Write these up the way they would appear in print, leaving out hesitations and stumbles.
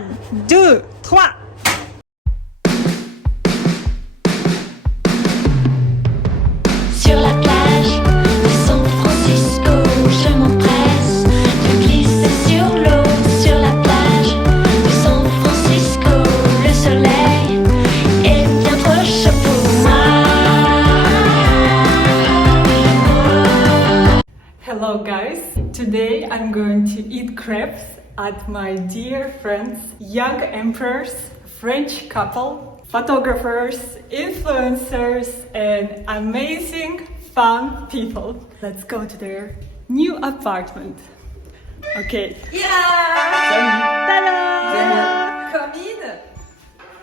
1, 2, 3. Sur la plage de San Francisco, je m'empresse de glisser sur l'eau. Sur la plage de San Francisco, le soleil est bien trop chaud pour moi. Hello guys, today I'm going to eat crepes at my dear friends, young emperors, French couple, photographers, influencers and amazing fun people. Let's go to their new apartment. Okay. Yeah! Ta-da! Come in!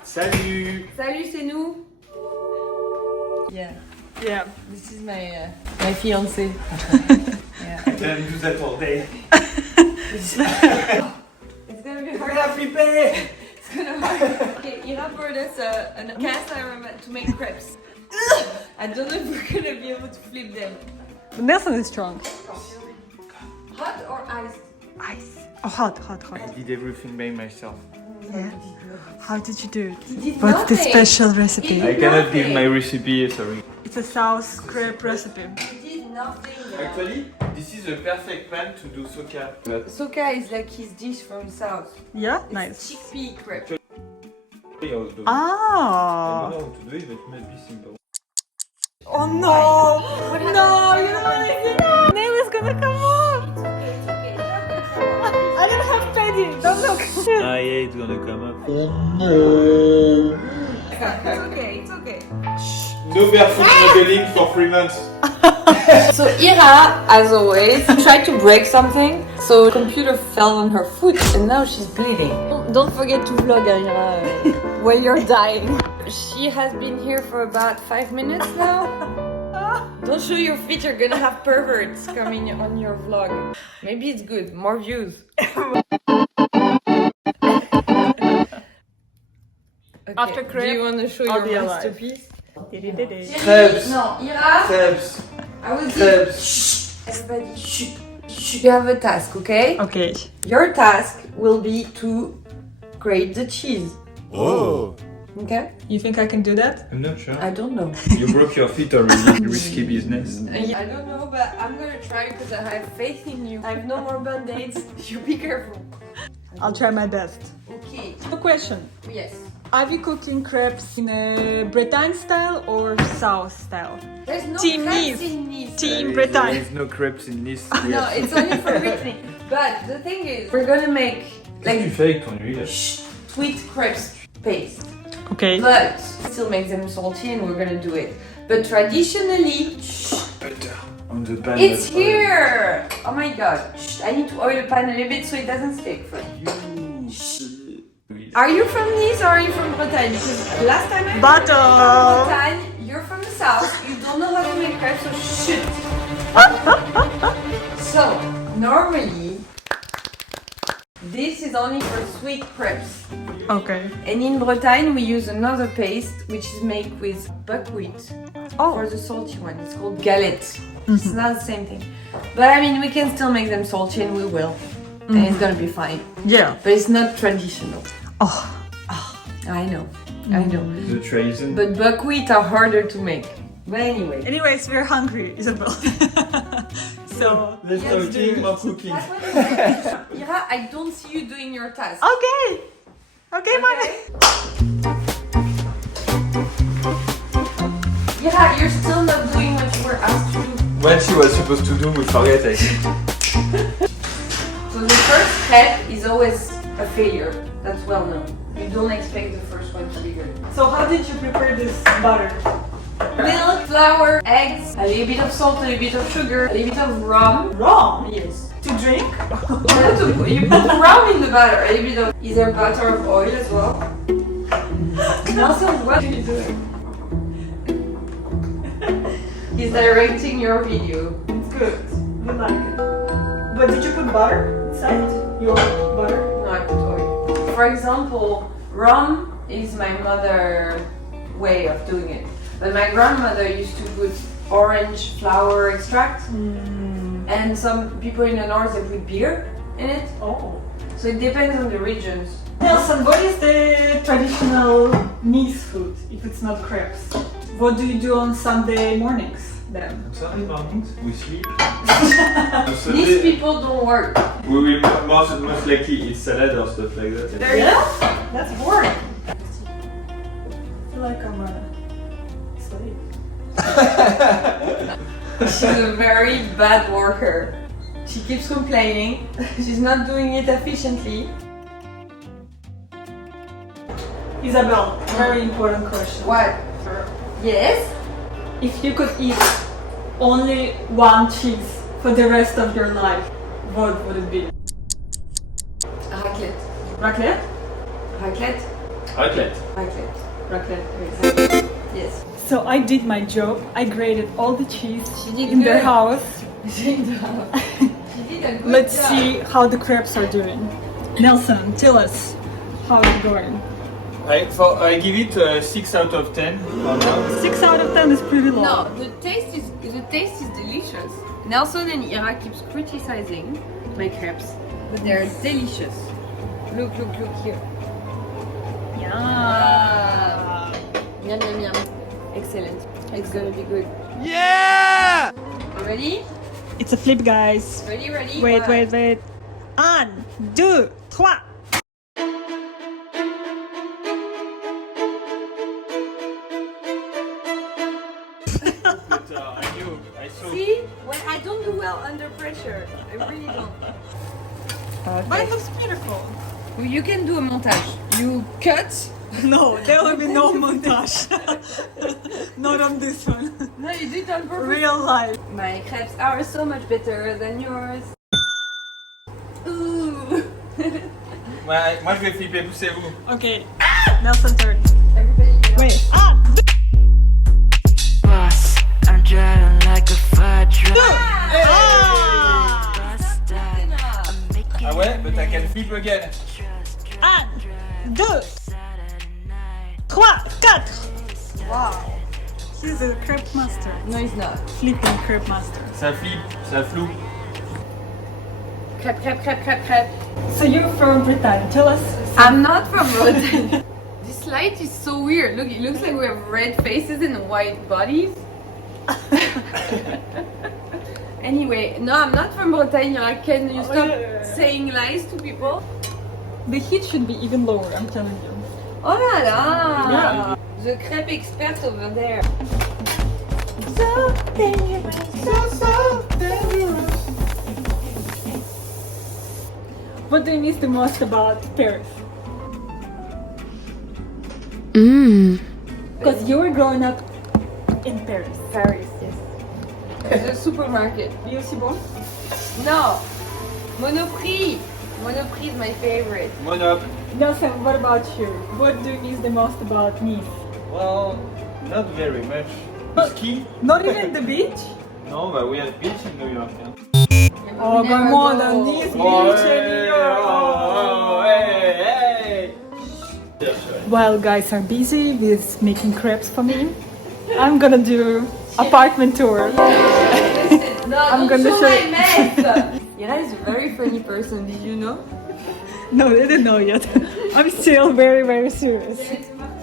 Salut! Salut, c'est nous! Yeah, Yeah. this is my fiancé. Yeah. Bienvenue nous attendez. It's gonna be hard. Flipper! It's gonna hard. Okay, Ira poured us a cast iron to make crepes. I don't know if we're gonna be able to flip them. Nelson is strong. Hot or iced? Ice. Oh, hot. I did everything by myself. Yeah. How did you do it? He did What's the nothing. special recipe? I cannot give my recipe, sorry. It's a South crepe recipe. He did nothing. Actually, this is a perfect pan to do soca. But Soca is like his dish from south. Yeah, It's nice. chickpea crepe. I don't know Ah. how to do it, but it must be simple. Oh no! No, you don't want to see that. Nail is gonna come off. It's okay. It's not gonna come off. I don't have petty. Don't look. Ah yeah, it's gonna come up. It's okay. No barefoot modeling for 3 months. So Ira, as always, tried to break something, so the computer fell on her foot and now she's bleeding. Don't forget to vlog, Ira, when you're dying. She has been here for about 5 minutes now. Don't show your feet, you're gonna have perverts coming on your vlog. Maybe it's good, more views. Okay. After do crepe, you want to show I'll your be alive. masterpiece? Crepes. No, Ira, Crepes. I will do. Crepes. Shh, everybody, shh. You have a task, okay? Okay. Your task will be to grate the cheese. Oh! Okay? You think I can do that? I'm not sure. I don't know. You broke your feet already. Risky business. I don't know, but I'm gonna try because I have faith in you. I have no more band-aids. You be careful. I'll try my best. Okay. A question. Yes. Are you cooking crepes in a Bretagne style or South style? There's no Team crepes Nice. in Nice. Team There Bretagne. is no crepes in this. No, it's only for Brittany. But the thing is, we're gonna make Qu'est-ce que tu like fais avec ton huile? sweet crepes paste. Okay. But still make them salty and we're gonna do it. But traditionally, Butter on the pan. it's but oil. here! Oh my god. I need to oil the pan a little bit so it doesn't stick. Are you from Nice or are you from Bretagne? Because last time I Butter. from Bretagne, you're from the south, you don't know how to make crepes, so shit. So, normally, this is only for sweet crepes. Okay. And in Bretagne, we use another paste, which is made with buckwheat. For the salty one, it's called galette. It's not the same thing. But I mean, we can still make them salty and we will. And it's gonna be fine. Yeah. But it's not traditional. Oh. I know. I know. The tradition. But buckwheat are harder to make. But anyway. Anyways, we're hungry, Isabel. So Let's Yes, talking, more cooking. Ira, I don't see you doing your task. okay. Okay, mommy. Ira, you're still not doing what you were asked to do. What she was supposed to do, we forget, I think. So the first step is always a failure. That's well known. You don't expect the first one to be good. So how did you prepare this butter? Milk, flour, eggs, a little bit of salt, a little bit of sugar, a little bit of rum. Rum. Yes. To drink? You put rum in the butter, a little bit of either butter or oil as well. Nelson, what are you doing? He's directing your video. It's good. We like it. But did you put butter inside? Your butter? No, I put oil. For example, rum is my mother's way of doing it. But my grandmother used to put orange flower extract. And some people in the north, they put beer in it. Oh. So it depends on the regions. Nelson, Nelson, what is the traditional Nice food if it's not crepes? What do you do on Sunday mornings then? On Sunday mornings, we sleep. These people don't work. We will most likely eat salad or stuff like that. There you go. That's boring. I feel like I'm a slave. She's a very bad worker. She keeps complaining. She's not doing it efficiently. Isabel, very important question. What? Yes? If you could eat only one cheese for the rest of your life, what would it be? Raclette. Raclette? Raclette? Raclette. Raclette. Raclette. Yes. So I did my job. I graded all the cheese She did in their good. house. She did a good Let's job. see how the crepes are doing. Nelson, tell us how it's going. I give it 6 out of 10 for now. 6 out of 10 is pretty low. No, the taste is delicious. Nelson and Ira keeps criticizing my crepes, but they're delicious. Look here. Yeah. Yum yum yum. Excellent. It's gonna be good. Yeah! Ready? It's a flip, guys. Ready? Wait. What? 1, 2, 3. But I knew, I saw. See? When I don't do well under pressure. I really don't. But it looks beautiful. Well, you can do a montage. You cut. No, there will be no montage. Not on this one. No, you did it on purpose. Real life. My crepes are so much better than yours. Ooh. Ouais, moi je vais flipper, poussez-vous. Okay. Nelson turn. Everybody get up. Wait. Boss, I'm driving like a fire truck. Ah! Ah ouais, but I can flip again. 1, 2, 3, 4. Wow. He's a crepe master. No, it's not. Flipping crepe master. Ça flippe, ça floue. Crêpe. So you're from Britain. Tell us. I'm not from Bretagne. This light is so weird. Look, it looks like we have red faces and white bodies. Anyway, no, I'm not from Bretagne. Can you stop saying lies to people? The heat should be even lower, I'm telling you. Oh la la! Yeah. The crepe expert over there. What do you miss the most about Paris? Because you were growing up in Paris. Paris, yes. The supermarket. You see bon? No! Monoprix! Monoprix is my favorite. Monop. Nelson, what about you? What do you miss the most about Nice? Well, not very much. Ski? Not even the beach? No, but we have beach in New York. Yeah. Oh, Never come on, go. the Nice beach Oh, in New York. oh, hey. While guys are busy with making crepes for me, I'm gonna do apartment tour. No, I'm don't gonna show show my you. mess! Yana is a very funny person, did you know? No, they didn't know yet. I'm still very, very serious.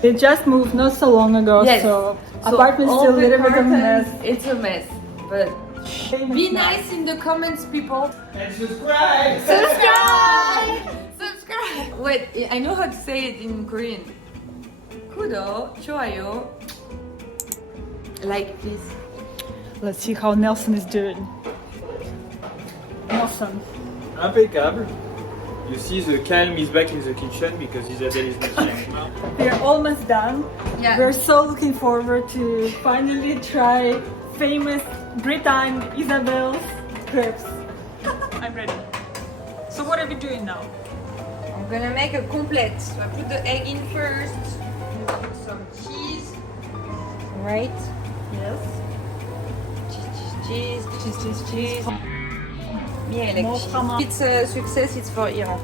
They just moved not so long ago, Yes. so So apartment's all still a the little bit of a curtains, mess. It's a mess, but be nice in the comments, people. And subscribe! Subscribe! Wait, I know how to say it in Korean. Kudo, 좋아요. Like this. Let's see how Nelson is doing. Nelson. Impeccable. You see, the calm is back in the kitchen because Isabelle is not here. We're almost done. Yeah. We're so looking forward to finally try famous Britain Isabel's crepes. I'm ready. So what are we doing now? I'm gonna make a complete. So I put the egg in first. Put some cheese. Right? Yes. Cheese. Me, I like cheese. More It's a success, it's for Iran.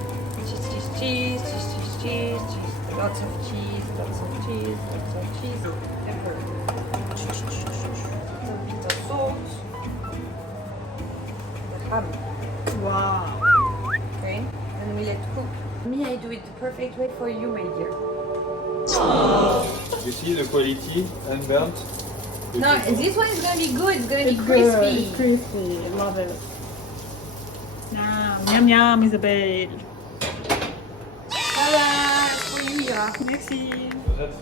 Cheese. Lots of cheese. Pepper. A bit of salt. The ham. Wow. Okay. Then we let cook. Me, I do do it the perfect way for you, my dear. You see the quality, unburnt. No, this one is gonna be good. It's gonna be crispy. It's crispy. I love it. Yum, yum, Isabelle. Ta-da! For you, Ira. Merci. So that's